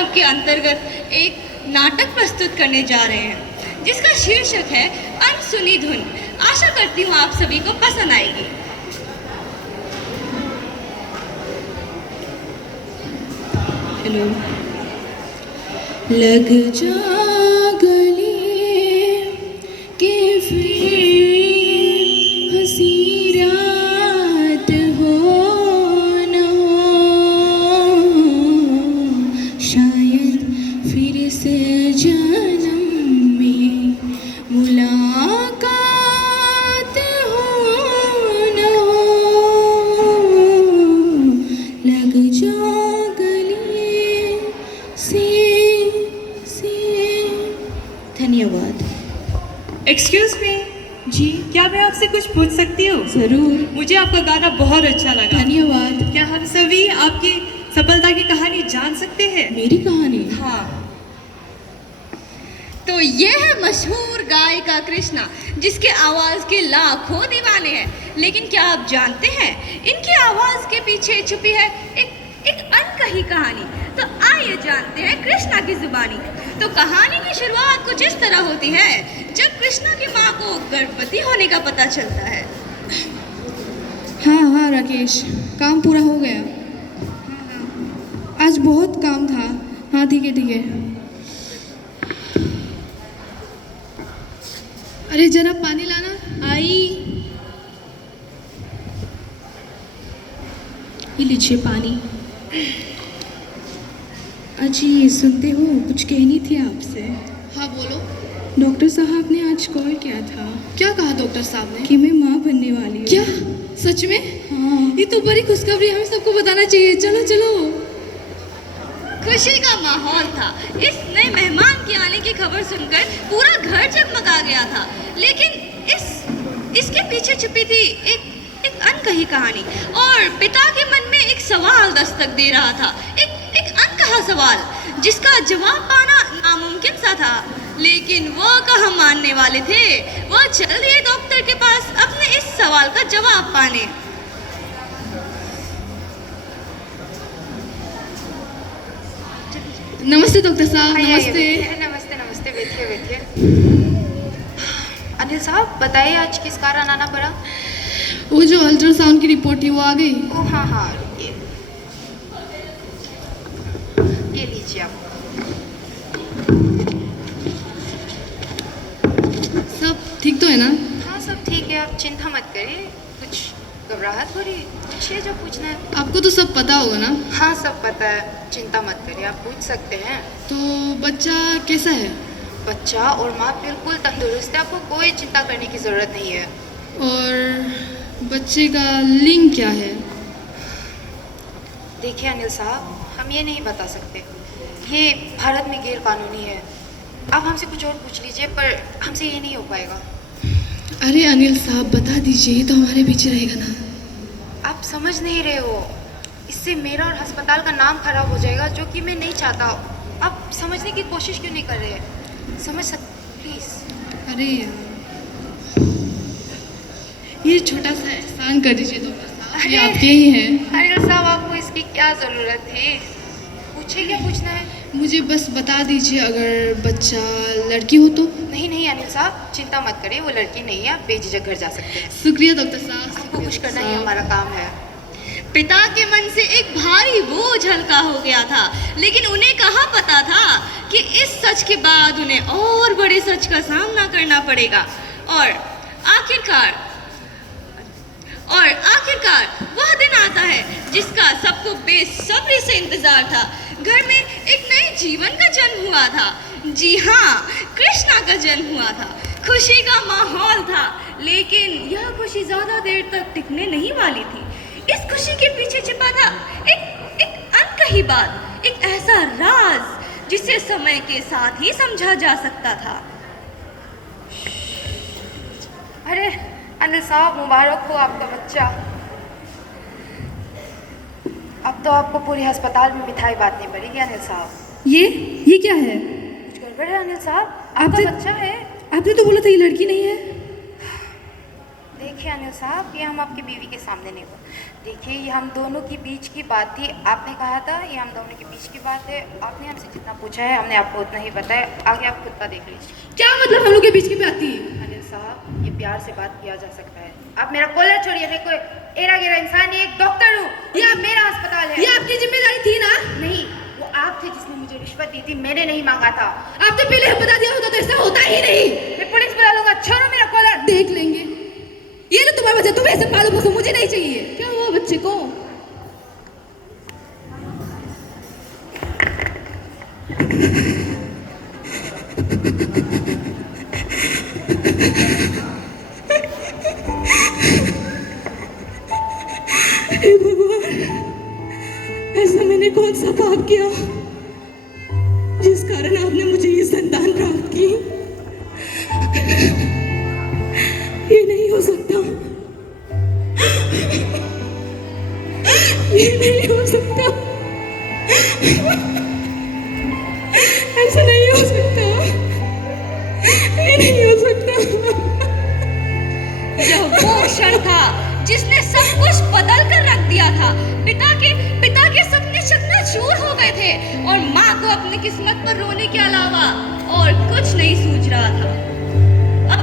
महोत्सव के अंतर्गत एक नाटक प्रस्तुत करने जा रहे हैं जिसका शीर्षक है अनसुनी धुन। आशा करती हूँ आप सभी को पसंद आएगी। हेलो। लग जा गले के फिर हंसी रात हो न हो, शायद फिर से जन्म में मुलाकात हो न हो। लग जा धन्यवाद। एक्सक्यूज मी जी, क्या मैं आपसे कुछ पूछ सकती हूँ? जरूर। मुझे आपका गाना बहुत अच्छा लगा। धन्यवाद। क्या हम सभी आपकी सफलता की कहानी जान सकते हैं? मेरी कहानी? हाँ। तो ये है मशहूर गायिका कृष्णा, जिसके आवाज़ के लाखों दीवाने हैं। लेकिन क्या आप जानते हैं इनकी आवाज़ के पीछे छुपी है एक अनकही कहानी। तो आइए जानते हैं कृष्णा की जुबानी। तो कहानी की शुरुआत कुछ इस तरह होती है। जब कृष्णा की माँ को गर्भवती होने का पता चलता है। हाँ हाँ राकेश, काम पूरा हो गया। आज बहुत काम था। हाँ ठीक है ठीक है। अरे जरा पानी लाना। आई। ये लीजिए पानी। अजी सुनते हो, कुछ कहनी थी आपसे। हाँ बोलो। डॉक्टर साहब ने आज कॉल किया था। क्या कहा डॉक्टर साहब ने? कि मैं माँ बनने वाली हूँ। क्या सच में? हाँ। ये तो बड़ी खुशखबरी, हमें सबको बताना चाहिए। चलो चलो। खुशी का माहौल था। इस नए मेहमान के आने की खबर सुनकर पूरा घर जगमगा गया था। लेकिन इसके पीछे छुपी थी एक अनकही कहानी। और पिता के मन में एक सवाल दस्तक दे रहा था। एक अनकहा सवाल जिसका जवाब पाना नामुमकिन सा था। लेकिन वो कहाँ मानने वाले थे। वो चल दिए डॉक्टर के पास अपने इस सवाल का जवाब पाने। नमस्ते डॉक्टर साहब। नमस्ते। नमस्ते नमस्ते। बैठिए बैठिए। अनिल साहब बताइए, आज किस कारण आना पड़ा? वो जो अल्ट्रासाउंड की रिपोर्ट थी वो आ गई? ओह हाँ हाँ, रुकिए। ये लीजिए आप। सब ठीक तो है ना? हाँ सब ठीक है, आप चिंता मत करिए। कुछ घबराहट हो रही है? पूछिए जो पूछना है। आपको तो सब पता होगा ना? हाँ सब पता है, चिंता मत करिए, आप पूछ सकते हैं। तो बच्चा कैसा है? बच्चा और माँ बिल्कुल तंदुरुस्त है, आपको कोई चिंता करने की ज़रूरत नहीं है। और बच्चे का लिंग क्या है? देखिए अनिल साहब, हम ये नहीं बता सकते, ये भारत में गैर कानूनी है। आप हमसे कुछ और पूछ लीजिए, पर हमसे ये नहीं हो पाएगा। अरे अनिल साहब बता दीजिए, ये तो हमारे पीछे रहेगा ना। आप समझ नहीं रहे हो, इससे मेरा और अस्पताल का नाम खराब हो जाएगा, जो कि मैं नहीं चाहता। आप समझने की कोशिश क्यों नहीं कर रहे? समझ सकते प्लीज़। अरे यार, ये छोटा सा एहसान कर दीजिए डॉक्टर साहब, ये आपके ही हैं। अनिल साहब आपको इसकी क्या ज़रूरत है? पूछिए क्या पूछना है। मुझे बस बता दीजिए, अगर बच्चा लड़की हो तो? नहीं नहीं अनिल साहब, चिंता मत करिए, वो लड़की नहीं है, आप बेझिझक घर जा सकते हैं। शुक्रिया डॉक्टर साहब। आपको कुछ करना ही हमारा काम है। पिता के मन से एक भारी बोझ हल्का हो गया था। लेकिन उन्हें कहाँ पता था कि इस सच के बाद उन्हें और बड़े सच का सामना करना पड़ेगा। और आखिरकार वह दिन आता है जिसका सबको बेसब्री से इंतजार था। घर में एक नए जीवन का जन्म हुआ था। जी हाँ, कृष्णा का जन्म हुआ था। खुशी का माहौल था, लेकिन यह खुशी ज्यादा देर तक टिकने नहीं वाली थी। इस खुशी के पीछे छिपा था एक अनकही बात, एक ऐसा राज जिसे समय के साथ ही समझा जा सकता था। अरे अनिल साहब, मुबारक हो आपका बच्चा। अब तो आपको पूरे अस्पताल में मिठाई बांटनी पड़ेगी अनिल साहब। ये क्या है? कुछ गड़बड़ है अनिल साहब? आपका बच्चा है। आपने तो बोला था ये लड़की नहीं है। देखिए अनिल साहब, ये हम आपकी बीवी के सामने नहीं बोल। देखिए ये हम दोनों के बीच की बात थी। आपने कहा था ये हम दोनों के बीच की बात है। आपने हमसे जितना पूछा है हमने आपको उतना ही बताया। आगे आप खुद का देख लीजिए। क्या मतलब हम लोग के बीच की बात थी? अनिल साहब, ये प्यार से बात किया जा सकता है। आप मेरा कॉलर छोड़िए। देखो एरा गिरा इंसान, ये एक डॉक्टर हूँ, ये मेरा अस्पताल है। ये आपकी जिम्मेदारी थी ना? नहीं, वो आप थे जिसने मुझे रिश्वत दी थी, मैंने नहीं मांगा था। आपने पहले बता दिया होता तो ऐसा होता ही नहीं। मैं पुलिस बुला लूंगा। छोड़ो मेरा कॉलर। देख लेंगे। ये लो तुम्हारा बच्चा, तुम्हें ऐसे मालूम हो, मुझे नहीं चाहिए। क्या हुआ बच्चे को? हे भगवान, ऐसा मैंने कौन सा पाप किया जिस कारण आपने मुझे ये संतान प्राप्त की? ये नहीं हो सकता, ये नहीं हो सकता, ऐसा नहीं हो सकता, ये नहीं हो सकता। यह वो क्षण था जिसने सब कुछ बदल कर रख दिया था। पिता के सपने चकनाचूर हो गए थे और माँ को अपनी किस्मत पर रोने के अलावा और कुछ नहीं सूझ रहा था। अब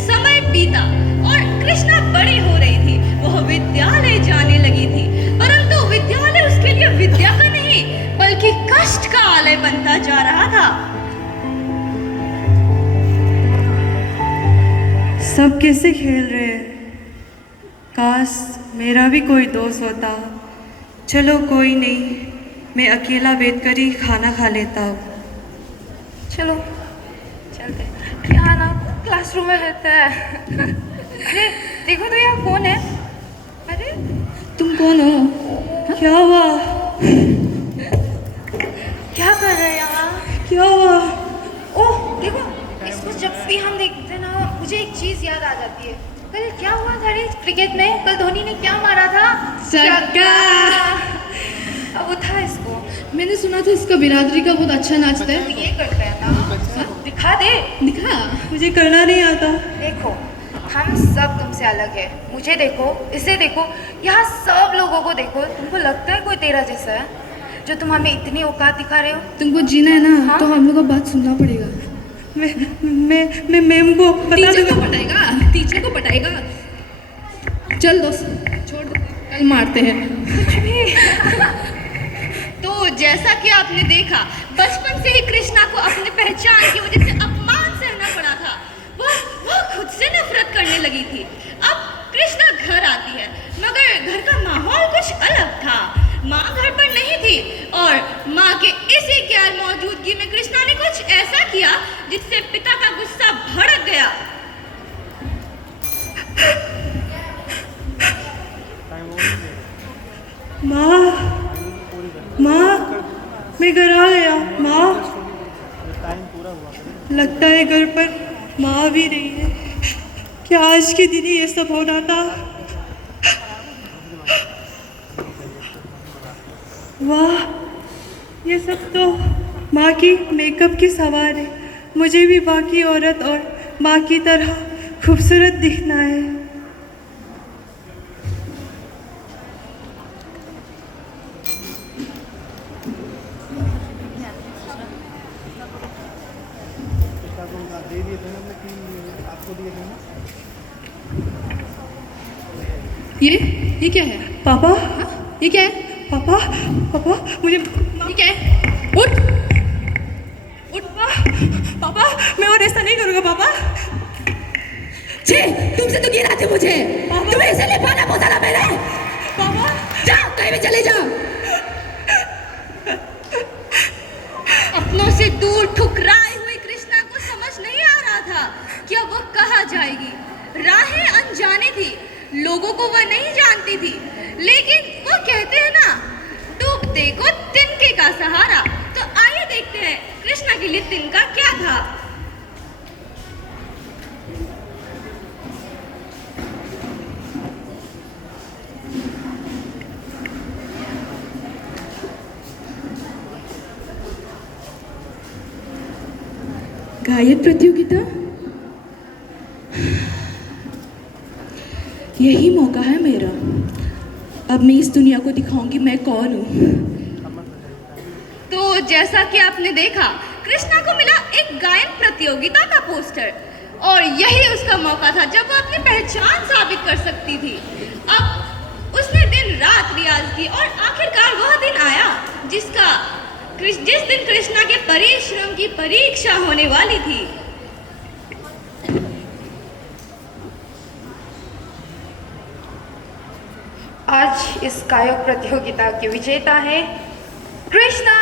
समय बीता और कृष्णा बड़ी हो रही थी। वह विद्यालय जाने लगी थी, परंतु विद्यालय उसके लिए विद्या का नहीं बल्कि कष्ट का आलय बनता जा रहा था। सब कैसे खेल रहे हैं? काश मेरा भी कोई दोस्त होता। चलो कोई नहीं, मैं अकेला बैठकर ही खाना खा लेता हूँ। चलो चलते। क्या ना क्लासरूम में रहता है। अरे देखो तो यहाँ कौन है? अरे तुम कौन हो? क्या हुआ? क्या कर रहे हैं यहाँ? क्या हुआ? ओह देखो, इसको जब भी हम देखते हैं ना मुझे एक चीज याद आ जाती है। कल क्या हुआ था रे क्रिकेट में? कल धोनी ने क्या मारा था? छक्का। अब उठा इसको। मैंने सुना था इसका बिरादरी का बहुत अच्छा नाचता है। तो ये करते हैं ना, दिखा दे। दिखा। मुझे करना नहीं आता। देखो हम सब तुमसे अलग है। मुझे देखो, इसे देखो, यहाँ सब लोगों को देखो। तुमको लगता है कोई तेरा जैसा है जो तुम हमें इतनी औकात दिखा रहे हो? तुमको जीना है ना? हाँ? तो हम लोग को बात सुनना पड़ेगा। मैं मैम को बता टीचर को दूंगा। पटाएगा, टीचर को पटाएगा। चल दोस्त, छोड़ दो, कल मारते हैं। तो जैसा कि आपने देखा, बचपन से ही कृष्णा को अपने पहचान की वजह से अपमान सहना पड़ा था। वह खुद से नफरत करने लगी थी। अब कृष्णा घर आती है, मगर घर का माहौल कुछ अलग था। माँ घर पर नहीं थी और माँ के इसी गैर मौजूदगी में कृष्णा ने कुछ ऐसा किया जिससे पिता का गुस्सा भड़क गया। माँ, मैं घर आ गया। माँ, लगता है घर पर माँ भी रही है। क्या आज के दिन ही ये सब होना था? वाह, ये सब तो माँ की मेकअप की सवार है। मुझे भी बाकी औरत और माँ की तरह खूबसूरत दिखना है। ये क्या है? पापा, ये क्या है? पापा, पापा, मुझे ये क्या है? उठ, उठ। पापा, मैं और ऐसा नहीं करूँगा पापा। छे, तुमसे तो गिरा थे मुझे। तुम्हें इसलिए पाला पोसा ना मैंने। पापा, जाओ, कहीं भी चले जाओ। अपनों से दूर ठुकराई हुई कृष्णा को समझ नहीं आ रहा था कि अब वो कहाँ जाएगी। राहें अनजानी थी, लोगों को वह नहीं जानती थी, लेकिन वो कहते हैं ना, डूबते को तिनके का सहारा। तो आइए देखते हैं कृष्णा के लिए तिनका क्या था। गायक प्रतियोगिता। यही मौका है मेरा। अब मैं इस दुनिया को दिखाऊंगी मैं कौन हूँ। तो जैसा कि आपने देखा, कृष्णा को मिला एक गायन प्रतियोगिता का पोस्टर, और यही उसका मौका था जब वो अपनी पहचान साबित कर सकती थी। अब उसने दिन रात रियाज की और आखिरकार वह दिन आया जिस दिन कृष्णा के परिश्रम की परीक्षा होने वाली थी। आज इस गायक प्रतियोगिता के विजेता है कृष्णा।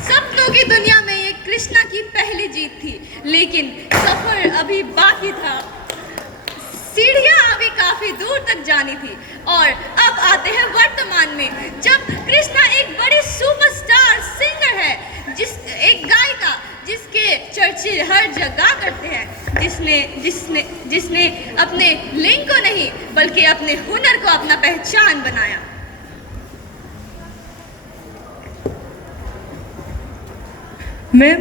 सपनों की दुनिया में ये कृष्णा की पहली जीत थी, लेकिन सफर अभी बाकी था। सीढ़ियां अभी काफी दूर तक जानी थी, और अब आते हैं वर्तमान में, जब कृष्णा एक बड़ी सुपरस्टार सिंगर है, एक गायिका जिसके चर्चे हर जगह करते हैं, जिसने अपने लिंग को नहीं बल्कि अपने हुनर को अपना पहचान बनाया। मैम,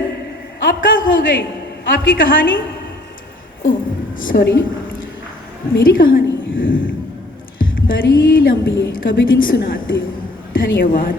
आप कहाँ खो गई? आपकी कहानी? ओह सॉरी, मेरी कहानी बड़ी लंबी है, कभी दिन सुनाती हूँ। धन्यवाद।